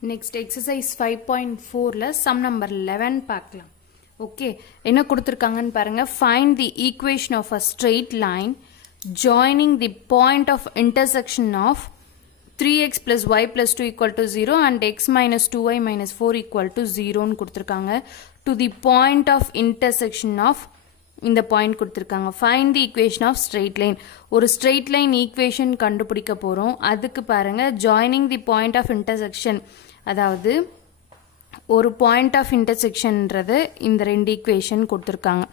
Next exercise 5.4 sum number 11 பார்க்கலாம். Okay, என்ன கொடுத்திருக்காங்கன்னு பாருங்க. Find the equation of a straight line joining the point of intersection of 3x plus y plus 2 equal to 0 and x minus 2y minus 4 equal to 0 ன்னு கொடுத்திருக்காங்க. To the point of intersection of இந்த point கொடுத்திருக்காங்க. Find the equation of straight line. ஒரு straight line equation கண்டுபிடிக்க போறோம். அதுக்கு பாருங்க joining the point of intersection. அதாவது ஒரு point of intersectionன்றது இந்த ரெண்டு equation கொடுத்திருக்காங்க.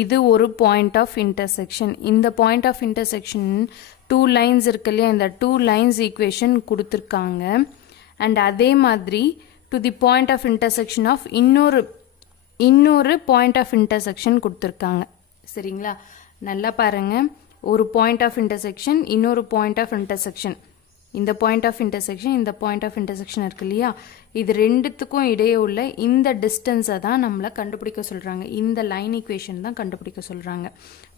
இது ஒரு point of intersection. இந்த point of intersection two lines இருக்கு இல்லையா, இந்த two lines equation கொடுத்திருக்காங்க. and அதே மாதிரி to the point of intersection of இன்னொரு point of intersection கொடுத்திருக்காங்க. சரிங்களா, நல்லா பாருங்க. ஒரு point of intersection, இன்னொரு point of intersection. இந்த point of intersection, இந்த point of intersection இருக்கு இல்லையா, இது ரெண்டுத்துக்கும் இடையே உள்ள இந்த டிஸ்டன்ஸை தான் நம்மளை கண்டுபிடிக்க சொல்றாங்க. இந்த லைன் ஈக்குவேஷன் தான் கண்டுபிடிக்க சொல்றாங்க.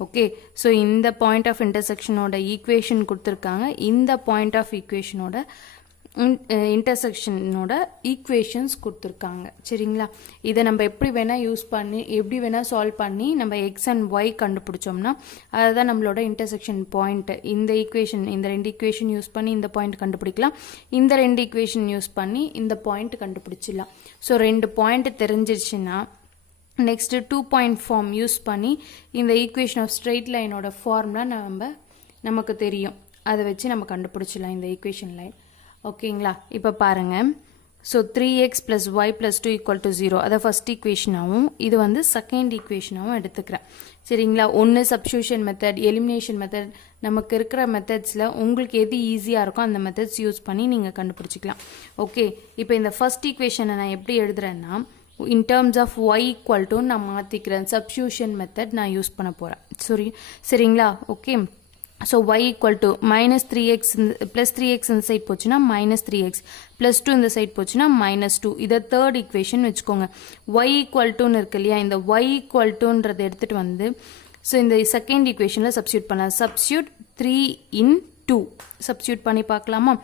ஓகே, ஸோ இந்த பாயிண்ட் ஆஃப் இன்டர்செக்ஷனோட ஈக்குவேஷன் கொடுத்துருக்காங்க. இந்த பாயிண்ட் ஆஃப் ஈக்குவேஷனோட இன்டர்செக்ஷனோட ஈக்குவேஷன்ஸ் கொடுத்துருக்காங்க. சரிங்களா, இதை நம்ம எப்படி வேணால் யூஸ் பண்ணி எப்படி வேணால் சால்வ் பண்ணி நம்ம எக்ஸ் அண்ட் ஒய் கண்டுபிடிச்சோம்னா அதுதான் நம்மளோட இன்டர்செக்ஷன் பாயிண்ட். இந்த ஈக்குவேஷன், இந்த ரெண்டு ஈக்குவேஷன் யூஸ் பண்ணி இந்த பாயிண்ட் கண்டுபிடிக்கலாம். இந்த ரெண்டு ஈக்குவேஷன் யூஸ் பண்ணி இந்த பாயிண்ட் கண்டுபிடிச்சிடலாம். ஸோ ரெண்டு பாயிண்ட் தெரிஞ்சிருச்சுன்னா நெக்ஸ்ட் 2 பாயிண்ட் ஃபார்ம் யூஸ் பண்ணி இந்த ஈக்குவேஷன் ஆஃப் ஸ்ட்ரெயிட் லைனோட ஃபார்ம்லாம் நமக்கு தெரியும். அதை வச்சு நம்ம கண்டுபிடிச்சிடலாம் இந்த ஈக்குவேஷன் லைன். ஓகேங்களா, இப்போ பாருங்க. So 3x plus y plus 2 equal to 0 அதை ஃபர்ஸ்ட் ஈக்குவேஷனாகவும் இது வந்து செகண்ட் ஈக்குவேஷனாகவும் எடுத்துக்கிறேன். சரிங்களா, ஒன்று சப்ஸ்டியூஷன் மெத்தட், எலிமினேஷன் மெத்தட், நமக்கு இருக்கிற மெத்தட்ஸில் உங்களுக்கு எது ஈஸியாக இருக்கோ அந்த மெத்தட்ஸ் யூஸ் பண்ணி நீங்கள் கண்டுபிடிச்சிக்கலாம். ஓகே, இப்போ இந்த ஃபர்ஸ்ட் ஈக்குவேஷனை நான் எப்படி எழுதுறேன்னா in terms of Y equal to நான் மாற்றிக்கிறேன். சப்ஸ்டியூஷன் மெத்தட் நான் யூஸ் பண்ண போகிறேன். சரிங்களா, okay. So y equal to minus 3x plus 3x இந்த சைட் போச்சுன்னா minus 3x plus 2 இந்த சைட் போச்சுன்னா minus 2. இதை தேர்ட் ஈக்குவேஷன் வச்சுக்கோங்க. y equal to இருக்கு இல்லையா, இந்த y equal toன்றதை எடுத்துட்டு வந்து ஸோ இந்த செகண்ட் ஈக்குவேஷனில் சப்ஸ்டியூட் பண்ணலாம். சப்ஸ்டியூட் 3 in 2 சப்ஸ்டியூட் பண்ணி பார்க்கலாமா.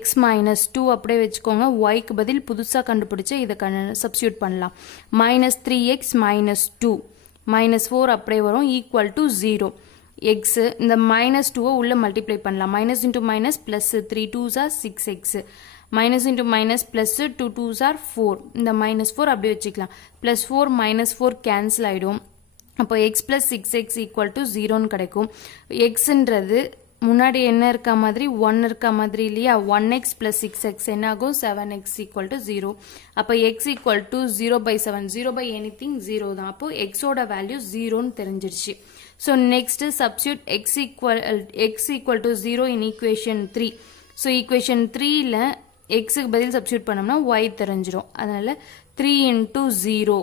x minus 2 அப்படியே வச்சுக்கோங்க. yக்கு பதில் புதுசாக கண்டுபிடிச்சு இதை சப்ஸ்டியூட் பண்ணலாம். minus 3x minus 2 minus 4 அப்படியே வரும் ஈக்குவல் டு 0. x இந்த minus 2 உள்ள மல்டிப்ளை பண்ணலாம். minus into minus plus 3 2s are 6x minus into minus plus 2 2s are 4. இந்த minus 4 அப்படியே வச்சுக்கலாம். plus 4 minus 4 cancel ஆயிடும். அப்போ x plus 6x equal to 0 கிடைக்கும். xன்றது முன்னாடி என்ன இருக்க மாதிரி 1 இருக்க மாதிரி இல்லையா, 1x plus 6x என்ன ஆகும் 7x equal to 0. அப்போ x equal to 0/7, 0 by anything 0 தான். அப்போ x ஓட வேல்யூ 0ன்னு தெரிஞ்சிருச்சு. So next substitute x equal to 0 in equation 3. So equation 3ல x க்கு பதில் substitute பண்ணோம்னா y தெரிஞ்சிரும். அதனால 3 into 0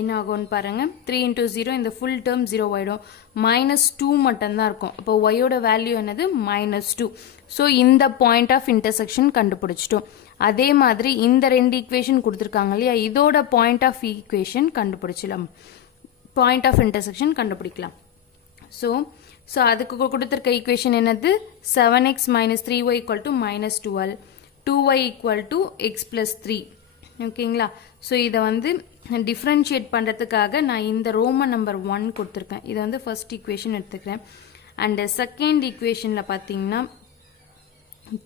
என்ன ஆகும்னு பாருங்க. 3 into 0 இந்த full term 0 ஆயிடும். minus 2 மட்டும்தான் இருக்கும். அப்போ y ஓட வேல்யூ என்னது minus 2. ஸோ இந்த பாயிண்ட் ஆஃப் இன்டர்செக்ஷன் கண்டுபிடிச்சிட்டோம். அதே மாதிரி இந்த ரெண்டு ஈக்குவேஷன் கொடுத்துருக்காங்க இல்லையா, இதோட பாயிண்ட் ஆஃப் ஈக்குவேஷன் கண்டுபிடிச்சிடலாம். பாயிண்ட் ஆஃப் இன்டர்செக்ஷன் கண்டுபிடிக்கலாம். ஸோ அதுக்கு கொடுத்துருக்க ஈக்குவேஷன் என்னது 7x minus 3y equal to minus 12, 2y equal to x plus 3. ஓகேங்களா, ஸோ இதை வந்து டிஃப்ரென்ஷியேட் பண்ணுறதுக்காக நான் இந்த ரோமன் நம்பர் 1 கொடுத்துருக்கேன். இதை வந்து ஃபர்ஸ்ட் ஈக்குவேஷன் எடுத்துக்கிறேன். அண்ட் செகண்ட் ஈக்குவேஷனில் பார்த்தீங்கன்னா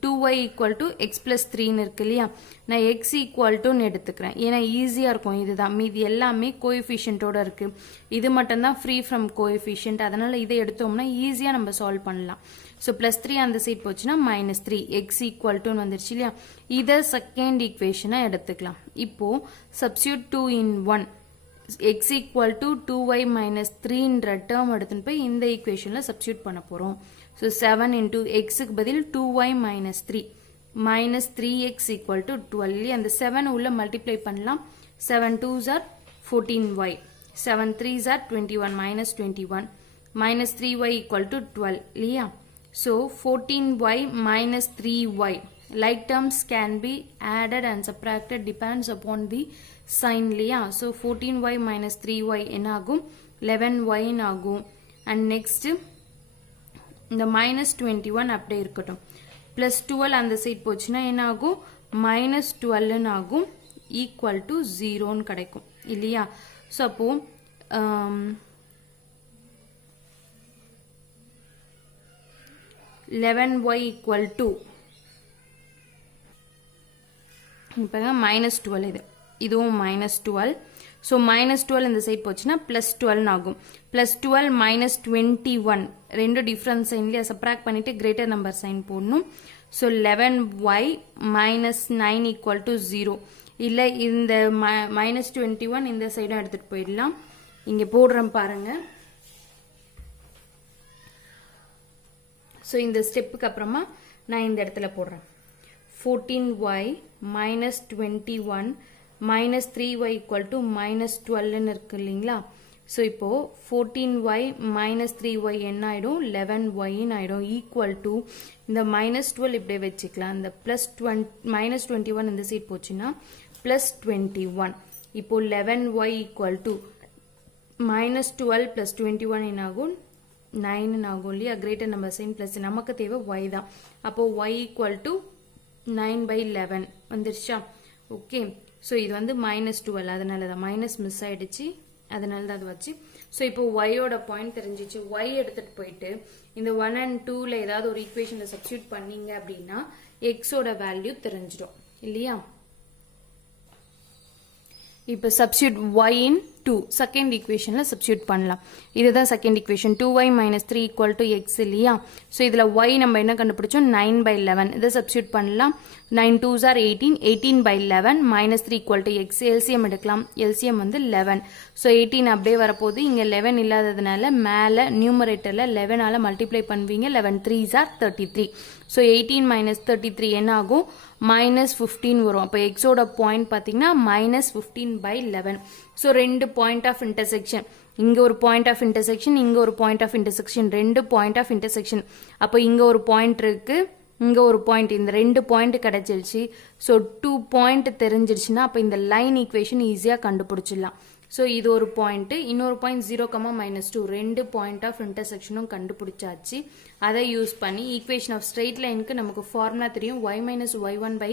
2y equal to x plus 3ன்னு இருக்கு இல்லையா, நான் x equal toன்னு எடுத்துக்கிறேன். ஏன்னா ஈஸியாக இருக்கும். இதுதான், மீதி எல்லாமே கோஎஃபிஷியன்ட்டோட இருக்கு. இது மட்டும்தான் ஃப்ரீ ஃப்ரம் கோஎஃபிஷியன்ட். அதனால இதை எடுத்தோம்னா ஈஸியாக நம்ம சால்வ் பண்ணலாம். ஸோ பிளஸ் 3 அந்த சைட் போச்சுன்னா minus 3 x equal toன்னு வந்துருச்சு இல்லையா. இதை செகண்ட் ஈக்குவேஷனாக எடுத்துக்கலாம். இப்போ substitute 2 in 1 x equal to 2y minus 3ன்ற டேர்ம் எடுத்துன்னு போய் இந்த ஈக்குவேஷனில் சப்ஸ்டியூட் பண்ண போகிறோம். So 7 into x க்கு பதில் 2y minus 3 minus 3x equal to 12. அந்த 7 உள்ள மல்டிப்ளை பண்ணலாம். 7 2s are 14y, 7 3s are 21 minus 21 minus 3y equal to 12 இல்லையா. So 14y minus 3y, like terms can be added and subtracted depends upon the sign இல்லையா. So 14y minus 3y என்ன ஆகும் 11y ஆகும். and next இந்த minus 21 அப்படியே இருக்கட்டும். plus 12 அந்த side போச்சுன்னா என்ன ஆகும் மைனஸ் 12 ஆகும் ஈக்குவல் டு 0 கிடைக்கும் இல்லையா. ஸோ அப்போ 11y ஈக்குவல் டு இப்போ மைனஸ் 12 இதுவும் மைனஸ் 12. ஸோ மைனஸ் 12 இந்த சைட் போச்சுன்னா ப்ளஸ் 12 ஆகும். ப்ளஸ் 12 மைனஸ் 21 ரெண்டு டிஃப்ரெண்ட் சைன்லேயே சப்ராக்ட் பண்ணிட்டு கிரேட்டர் நம்பர் சைன் போடணும். So 11y minus 9 equal to 0. இல்லை இந்த மைனஸ் 21 இந்த சைடும் எடுத்துகிட்டு போயிடலாம். இங்கே போடுறேன் பாருங்க. ஸோ இந்த ஸ்டெப்புக்கு அப்புறமா நான் இந்த இடத்துல போடுறேன். 14y minus 21 minus 3y equal to minus 12 இருக்கு இல்லைங்களா. ஸோ இப்போ 14y minus 3y என்ன ஆயிடும் 11y ஆயிடும் ஈக்குவல் டு இந்த மைனஸ் 12 இப்படியே வச்சுக்கலாம். இந்த பிளஸ் மைனஸ் 21 இந்த சைட் போச்சுன்னா பிளஸ் 21. இப்போ 11y equal to minus 12 plus 21 என்ன ஆகும் 9 ஆகும் இல்லையா. கிரேட்டர் நம்பர் சைன் பிளஸ் நமக்கு தேவை y தான். அப்போ y ஈக்குவல் டு 9/11 வந்துருச்சா. ஓகே. ஸோ இது வந்து மைனஸ் 12 அதனால தான் மைனஸ் மிஸ் ஆயிடுச்சு அதனால தான் அது வச்சு. ஸோ இப்போ ஒய்யோட பாயிண்ட் தெரிஞ்சிச்சு. ஒய் எடுத்துட்டு போயிட்டு இந்த 1 and 2ல ஏதாவது ஒரு ஈக்குவேஷன்ல சப்ஸ்டியூட் பண்ணீங்க அப்படின்னா எக்ஸோட வேல்யூ தெரிஞ்சிடும் இல்லையா. இப்போ சப்ஸ்டியூட் y in 2 செகண்ட் ஈக்குவேஷன்ல சப்ஸ்டியூட் பண்ணலாம். இதுதான் second equation 2y minus 3 equal to x இல்லையா. ஸோ இதில் y நம்ம என்ன கண்டுபிடிச்சோம் 9/11. இதை சப்ஸ்டியூட் பண்ணலாம். 9 2s are 18. 18/11 minus 3 equal to x. LCM எடுக்கலாம். எல்சிஎம் வந்து 11. ஸோ 18 அப்படியே வரப்போது. இங்கே 11 இல்லாததுனால மேலே நியூமரேட்டரில் 11ஆல் மல்டிப்ளை பண்ணுவீங்க. 11 3s are 33. ஸோ 18 minus 33 என்ன ஆகும் மைனஸ் 15 வரும். அப்போ எக்ஸோட பாயிண்ட் பார்த்தீங்கன்னா மைனஸ் 15/11. ஸோ ரெண்டு பாயிண்ட் ஆஃப் இன்டர்செக்ஷன், இங்கே ஒரு பாயிண்ட் ஆஃப் இன்டர்செக்ஷன், இங்கே ஒரு பாயிண்ட் ஆஃப் இன்டர்செக்ஷன், ரெண்டு பாயிண்ட் ஆஃப் இன்டர்செக்ஷன். அப்போ இங்கே ஒரு பாயிண்ட் இருக்கு, இங்கே ஒரு பாயிண்ட், இந்த ரெண்டு பாயிண்ட் கிடைச்சிருச்சு. ஸோ 2 பாயிண்ட் தெரிஞ்சிருச்சுன்னா அப்போ இந்த லைன் ஈக்குவேஷன் ஈஸியாக கண்டுபிடிச்சிடலாம். ஸோ இது ஒரு பாயிண்ட், இன்னொரு பாயிண்ட் 0,-2 ரெண்டு பாயிண்ட் ஆஃப் இன்டர்செக்ஷனும் கண்டுபிடிச்சாச்சு. அதை யூஸ் பண்ணி ஈக்குவேஷன் ஆஃப் ஸ்ட்ரெயிட் லைனுக்கு நமக்கு ஃபார்முலா தெரியும். y minus y1 by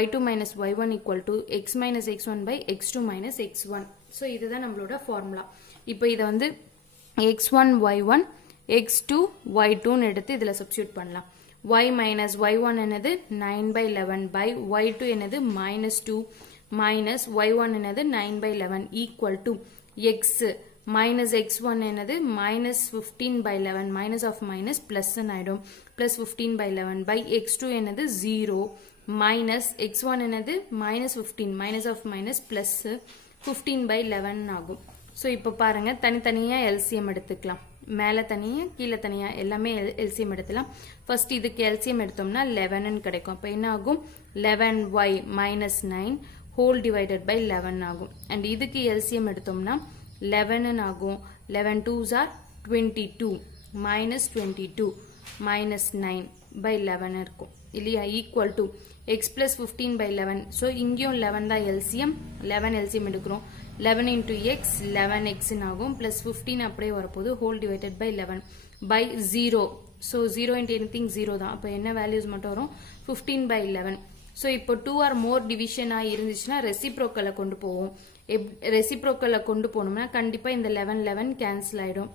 y2 minus y1 equal to x minus x1 by x2 minus x1. So இதுதான் நம்மளோட ஃபார்முலா. இப்போ இதை வந்து x1 y1 x2 y2ன்னு எடுத்து இதில் சப்ஸ்டியூட் பண்ணலாம். y minus y1 என்னது 9/11 by y2 என்னது -2 minus y1 என்னது 9/11 equal to x minus x1 என்னது -15/11 minus of minus plus ஆயிடும் plus 15/11 by x2 என்னது 0 minus x1 என்னது -15 minus of minus plus 15/11 ஆகும். ஸோ இப்போ பாருங்க தனித்தனியாக எல்சிஎம் எடுத்துக்கலாம். மேலே தனியாக கீழே தனியாக எல்லாமே எல்சிஎம் எடுத்துலாம். ஃபர்ஸ்ட் இதுக்கு எல்சிஎம் எடுத்தோம்னா 11 கிடைக்கும். அப்போ என்ன ஆகும் 11y minus 9 whole divided by 11 ஆகும். அண்ட் இதுக்கு எல்சிஎம் எடுத்தோம்னா 11 ஆகும். 11 2s are 22 minus 22 minus 9/11 இருக்கும் இல்லையா. Equal to x plus 15/11. So இங்கேயும் 11 தான் எல்சிஎம். 11 எல்சிஎம் எடுக்கிறோம். 11 into x 11x ஆகும். plus 15 அப்படியே வரப்போது whole divided by 11 by 0. So 0 into anything 0 தான். அப்போ என்ன வேல்யூஸ் மட்டும் வரும் 15/11. ஸோ இப்போ 2 or more டிவிஷனாக இருந்துச்சுன்னா ரெசிப்ரோக்கலை கொண்டு போவோம். ரெசிப்ரோக்கலை கொண்டு போனோம்னா கண்டிப்பாக இந்த 11 11 கேன்சல் ஆகிடும்.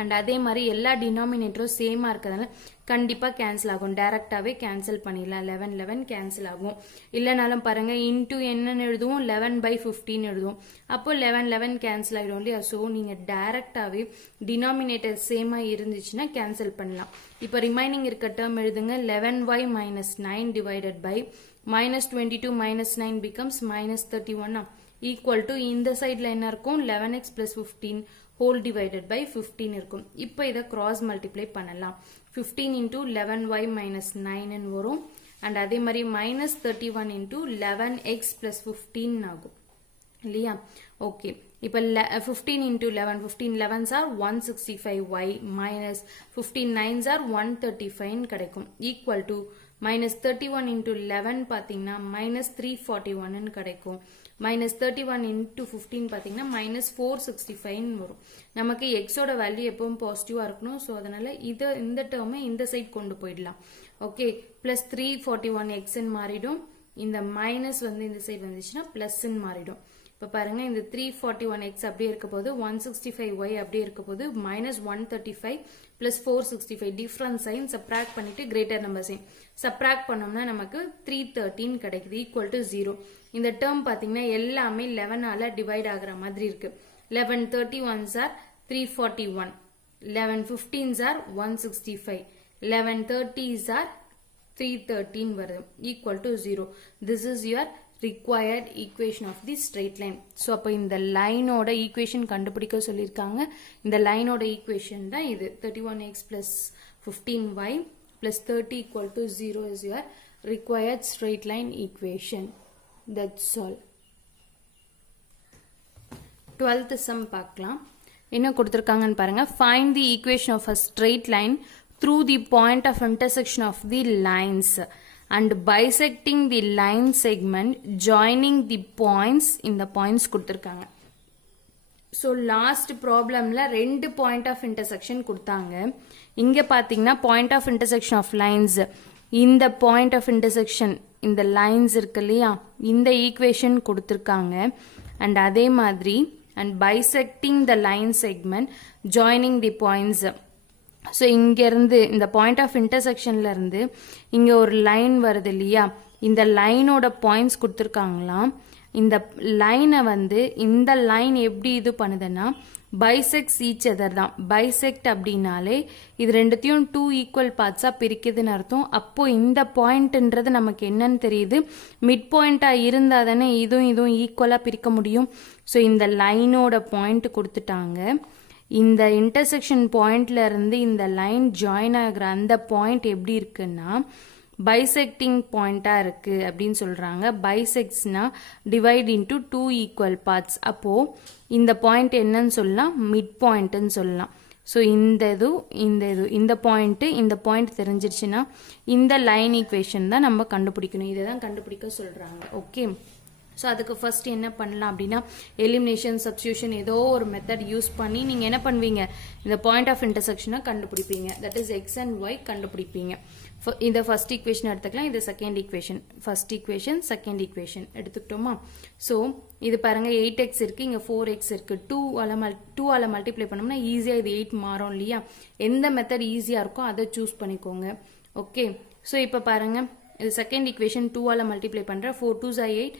அண்ட் அதே மாதிரி எல்லா டினாமினேட்டரும் சேமாக இருக்கிறதுனால கண்டிப்பாக கேன்சல் ஆகும். டைரக்டாகவே கேன்சல் பண்ணிடலாம். 11 11 கேன்சல் ஆகும். இல்லைனாலும் பாருங்கள் இன்டூ என்னன்னு எழுதுவோம் 11/15 எழுதுவோம். அப்போ 11 11 கேன்சல் ஆகிடும் இல்லையா. ஸோ நீங்கள் டைரக்டாகவே டினாமினேட்டர் சேமாக இருந்துச்சுன்னா கேன்சல் பண்ணலாம். இப்போ ரிமைனிங் இருக்க டேர்ம் எழுதுங்க. 11y minus 9 divided by -22 minus 9 becomes -31 equal to இந்த சைடில் என்ன இருக்கும் 11x plus 15 whole divided by 15 இருக்கும். இப்போ இதை கிராஸ் மல்டிப்ளை பண்ணலாம். 15 into 11y minus 9 வரும். அண்ட் அதே மாதிரி -31 into 11x plus 15 ஆகும் இல்லையா. ஓகே. இப்போ 15 into 11 15 11s are 165y minus 15 9s are 135 கிடைக்கும். ஈக்குவல் டு -31 into 11 பார்த்தீங்கன்னா -341 கிடைக்கும். -31 into 15 பார்த்தீங்கன்னா -465 வரும். நமக்கு எக்ஸோட வேல்யூ எப்பவும் பாசிட்டிவாக இருக்கணும். ஸோ அதனால இந்த டேர்மை இந்த சைட் கொண்டு போயிடலாம். ஓகே. +341 எக்ஸ்ன்னு மாறிடும். இந்த மைனஸ் வந்து இந்த சைடு வந்துச்சுன்னா பிளஸ்ன்னு மாறிடும். இப்போ பாருங்க இந்த 341x அப்படியே இருக்க போது 165y அப்படியே இருக்க போது minus 135 plus 465 difference sign subtract பண்ணிட்டு கிரேட்டர் நம்பர் சைன் சப்ராக்ட் பண்ணோம்னா நமக்கு 313 கிடைக்குது ஈக்குவல் டு 0. இந்த டேர்ம் பாத்தீங்கன்னா எல்லாமே 11ஆல டிவைட் ஆகுற மாதிரி இருக்கு. 1131s are 341, 1115s are 165, 1130s are 313 வருது equal to 0. This is your required equation of the straight line. So அப்ப இந்த லைனோட ஈக்குவேஷன் கண்டுபிடிக்க சொல்லிருக்காங்க. இந்த லைனோட ஈக்குவேஷன் தான் இது 31x plus 15y plus 30 equal to 0 is your required straight line equation. That's all. 12th sum பார்க்கலாம். என்ன கொடுத்திருக்காங்கன்னு பாருங்க. Find the equation of a straight line through the point of intersection of the lines and bisecting the line segment joining the points. இந்த points கொடுத்திருக்காங்க. So last problemல ரெண்டு point of intersection கொடுத்தாங்க. இங்க பாத்தீங்கன்னா point of intersection of lines, இந்த point of intersection இந்த lines இருக்கு இல்லையா, இந்த equation கொடுத்திருக்காங்க. and அதே மாதிரி and bisecting the line segment joining the points. So இங்கேருந்து இந்த பாயிண்ட் ஆஃப் இன்டர்செக்ஷன்ல இருந்து இங்கே ஒரு லைன் வருது இல்லையா, இந்த லைனோட பாயிண்ட்ஸ் கொடுத்துருக்காங்களாம். இந்த லைனை வந்து இந்த லைன் எப்படி இது பண்ணுதுன்னா பைசெக்ட்ஸ் ஈச் அதர் தான். பைசெக்ட் அப்படின்னாலே இது ரெண்டுத்தையும் 2 ஈக்குவல் பார்ட்ஸாக பிரிக்குதுன்னு அர்த்தம். அப்போ இந்த பாயிண்ட்ன்றது நமக்கு என்னன்னு தெரியுது, மிட் பாயிண்டாக இருந்தால் தானே இதுவும் ஈக்குவலாக பிரிக்க முடியும். ஸோ இந்த லைனோட பாயிண்ட் கொடுத்துட்டாங்க. இந்த இன்டர்செக்ஷன் பாயிண்ட்ல இருந்து இந்த லைன் ஜாயின் ஆகிற அந்த பாயிண்ட் எப்படி இருக்குன்னா பைசெக்டிங் பாயிண்டா இருக்கு அப்படின்னு சொல்றாங்க. பைசெக்ட்ஸ்னா டிவைட் இன்டு 2 ஈக்குவல் பார்ட்ஸ். அப்போ இந்த பாயிண்ட் என்னன்னு சொல்லலாம், மிட் பாயிண்ட்னு சொல்லலாம். ஸோ இந்த பாயிண்ட் தெரிஞ்சிருச்சுன்னா இந்த லைன் ஈக்குவேஷன் தான் நம்ம கண்டுபிடிக்கணும். இதை தான் கண்டுபிடிக்க சொல்றாங்க. ஓகே, ஸோ அதுக்கு ஃபர்ஸ்ட் என்ன பண்ணலாம் அப்படின்னா எலிமினேஷன், சப்ஸ்டியூஷன் ஏதோ ஒரு மெத்தட் யூஸ் பண்ணி நீங்கள் என்ன பண்ணுவீங்க, இந்த பாயிண்ட் ஆஃப் இன்டர்செக்ஷனை கண்டுபிடிப்பீங்க. That is X and Y கண்டுபிடிப்பீங்க. இந்த ஃபர்ஸ்ட் ஈக்குவேஷன் எடுத்துக்கலாம், இது second equation. First equation second equation எடுத்துக்கிட்டோமா. ஸோ இது பாருங்க 8x இருக்கு, இங்கே 4x இருக்கு. 2ஆல மல்டிப்ளை பண்ணோம்னா ஈஸியாக இது 8 மாறும் இல்லையா. எந்த மெத்தட் ஈஸியாக இருக்கோ அதை சூஸ் பண்ணிக்கோங்க. ஓகே, ஸோ இப்போ பாருங்க இது செகண்ட் ஈக்குவேஷன் 2ஆல மல்டிப்ளை பண்ணுறேன். 4 2s are 8,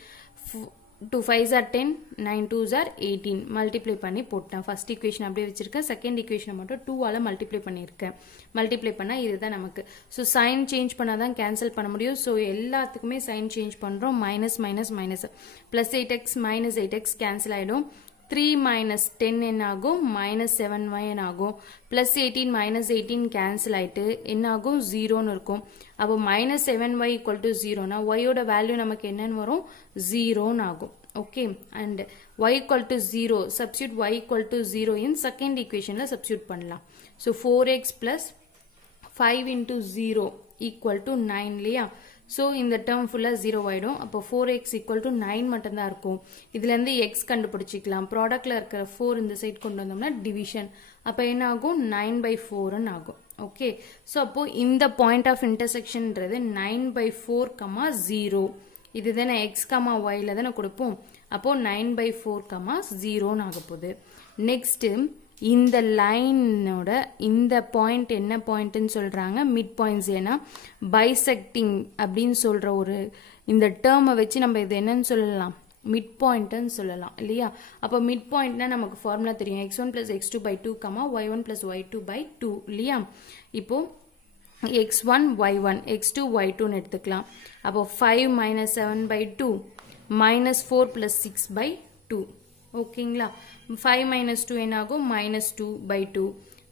2 5s are 10, 9 2s are 18 multiply பண்ணி போட்டேன். ஃபர்ஸ்ட் ஈக்குவேஷன் அப்படியே வச்சிருக்கேன், செகண்ட் ஈக்குவேஷனை மட்டும் 2ஆல மல்டிப்ளை பண்ணியிருக்கேன். மல்டிப்ளை பண்ணால் இதுதான் நமக்கு. ஸோ சைன் சேஞ்ச் பண்ணால் தான் கேன்சல் பண்ண முடியும். ஸோ எல்லாத்துக்குமே சைன் சேஞ்ச் பண்ணுறோம். Minus minus minus plus 8x minus 8x cancel ஆகிடும். 3 minus 10 என்ன ஆகும், minus 7y என்ன ஆகும். plus 18 minus 18 cancel ஆயிட்டு என்ன ஆகும், 0ன்னு இருக்கும். அப்போ minus 7y equal to 0னா y ஓட வேல்யூ நமக்கு என்னன்னு வரும், 0ன்னு ஆகும். Okay, and y equal to 0, substitute y equal to 0 in second equationல substitute பண்ணலாம். so 4x plus 5 into 0 equal to 9 இல்லையா. ஸோ இந்த டேர்ம் ஃபுல்லாக 0 ஆகிடும். அப்போ 4x ஈக்குவல் டு 9 மட்டும்தான் இருக்கும். இதுலேருந்து எக்ஸ் கண்டுபிடிச்சிக்கலாம். ப்ராடக்டில் இருக்கிற 4 இந்த சைட் கொண்டு வந்தோம்னா டிவிஷன். அப்போ என்ன ஆகும், 9/4ன்னு ஆகும். ஓகே, ஸோ அப்போது இந்த பாயிண்ட் ஆஃப் இன்டர்செக்ஷன்ன்றது 9/4, 0. இது தானே எக்ஸ் ஒய்ல தானே கொடுப்போம். அப்போது 9/4, 0ன்னு ஆக போகுது. நெக்ஸ்ட்டு இந்த லைனோட இந்த பாயிண்ட் என்ன பாயிண்ட்னு சொல்றாங்க, மிட் பாயிண்ட்ஸ். ஏன்னா பைசெக்டிங் அப்படின்னு சொல்ற ஒரு இந்த டேர்மை வச்சு நம்ம இது என்னன்னு சொல்லலாம், மிட் பாயிண்ட்னு சொல்லலாம் இல்லையா. அப்போ மிட் பாயிண்ட்னா நமக்கு ஃபார்முலா தெரியும், x1 + x2/2, y1 + y2/2 இல்லையா. இப்போ x1 y1 x2 y2ன்னு எடுத்துக்கலாம். அப்போ 5 - 7/2 -4 + 6/2. ஓகேங்களா. 5 - 2 என்ன ஆகும், -2/2.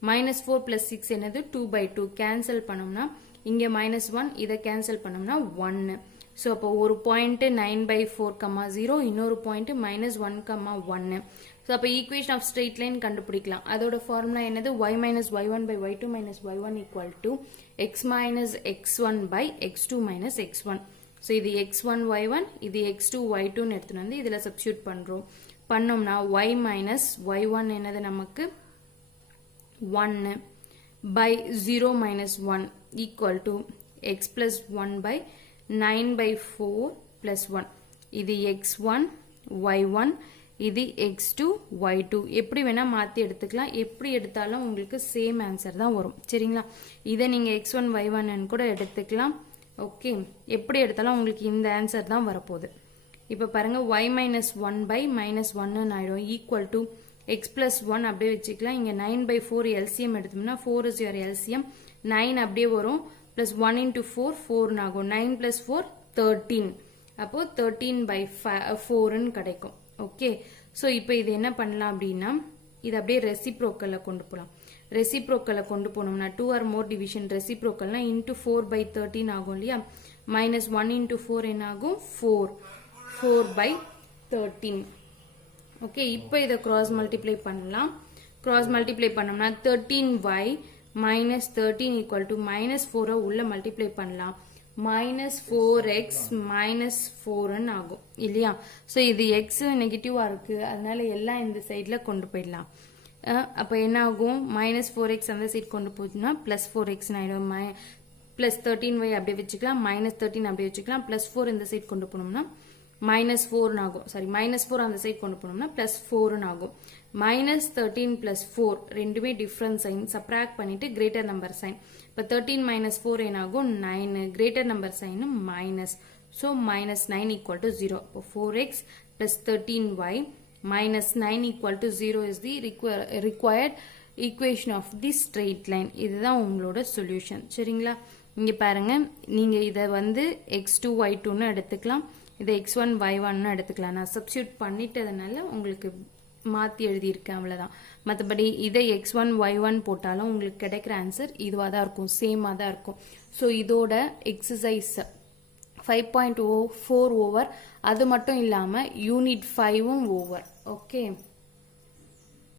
-4 + 6 என்னது, 2/2. கேன்சல் பண்ணோம்னா இங்கே -1, இதை கேன்சல் பண்ணோம்னா 1. ஸோ அப்போ ஒரு பாயிண்ட் 9/4, 0, இன்னொரு பாயிண்ட் -1, 1. ஸோ அப்போ ஈக்குவேஷன் ஆஃப் ஸ்ட்ரெயிட் லைன் கண்டுபிடிக்கலாம். அதோட ஃபார்முலா என்னது, y - y1/y2 - y1 = x - x1/x2 - x1. So இது x1 y1, இது x2 y2ன்னு எடுத்துன்னு வந்து இதில் சப்ஸ்டியூட் பண்ணுறோம். பண்ணோம்னா y - y1 என்னது நமக்கு 1 by 0 - 1 equal to x + 1/9/4 plus 1. இது x1 y1 இது x2 y2 எப்படி வேணா மாத்தி எடுத்துக்கலாம். எப்படி எடுத்தாலும் உங்களுக்கு சேம் ஆன்சர் தான் வரும். சரிங்களா? இதை நீங்க x1 y1 ன்னு கூட எடுத்துக்கலாம். ஓகே, எப்படி எடுத்தாலும் உங்களுக்கு இந்த ஆன்சர் தான் வரப்போகுது. இப்போ பாருங்க y minus 1 by minus 1 ன்னு ஆயிடும் ஈக்குவல் டு x plus 1 அப்படியே வச்சுக்கலாம். இங்க 9 by 4 LCM எடுத்தோம்னா 4 is your LCM. 9 அப்படியே வரும் plus 1 into 4 4 ஆகும். 9 plus 4 13. அப்போ 13 by 4 ன்னு கிடைக்கும். ஓகே, ஸோ இப்போ இது என்ன பண்ணலாம் அப்படின்னா இது அப்படியே ரெசிப்ரோக்கல்ல கொண்டு போகலாம். ரெசிப்ரோக்கல்ல கொண்டு போனோம்னா 2 or more டிவிஷன் ரெசிப்ரோக்கல்னா இன்டூ 4 by 13 ஆகும் இல்லையா. மைனஸ் 1 into 4 என்ன ஆகும் 4 by 13. ஓகே, இப்போ இதை கிராஸ் மல்டிப்ளை பண்ணலாம். கிராஸ் மல்டிப்ளை பண்ணோம்னா 13y minus 13 equal to minus 4 உள்ள மல்டிப்ளை பண்ணலாம். minus 4x minus 4 ஆகும் இல்லையா. ஸோ இது x நெகட்டிவா இருக்கு, அதனால எல்லாம் இந்த சைட்ல கொண்டு போயிடலாம். அப்போ என்ன ஆகும் minus 4x அந்த சைட் கொண்டு போச்சுன்னா plus 4x ஆயிடும். plus 13y அப்படியே வச்சுக்கலாம், minus 13 அப்படியே வச்சுக்கலாம். plus 4 இந்த சைட் கொண்டு போனோம்னா minus 4 ஆகும். சாரி, minus 4 அந்த சைட் கொண்டு போனோம்னா plus 4 ஆகும். minus 13 plus 4 ரெண்டுமே டிஃபரன்ட் சைன், சப்ராக்ட் பண்ணிட்டு கிரேட்டர் நம்பர் சைன். இப்போ 13 minus 4 என்ன ஆகும் 9, greater number sign minus. So minus 9 equal to 0. இப்போ 4x plus 13y minus 9 equal to 0 is the required equation of the straight line. இதுதான் உங்களோட solution. சரிங்களா? இங்க பாருங்க, நீங்க இதை வந்து x2 y2 எடுத்துக்கலாம், இதை x1 y1 எடுத்துக்கலாம். நான் சப்ஸ்டியூட் பண்ணிட்டதுனால உங்களுக்கு மாத்தி எழுதியிருக்கேன், அவ்வளவுதான். மற்றபடி இதை x1 y1 போட்டாலும் உங்களுக்கு கிடைக்கிற ஆன்சர் இதுவாக தான் இருக்கும், சேமாக தான் இருக்கும். ஸோ இதோட எக்ஸசைஸ் 5.04 ஓவர், அது மட்டும் இல்லாமல் யூனிட் 5 ஓவர். ஓகே.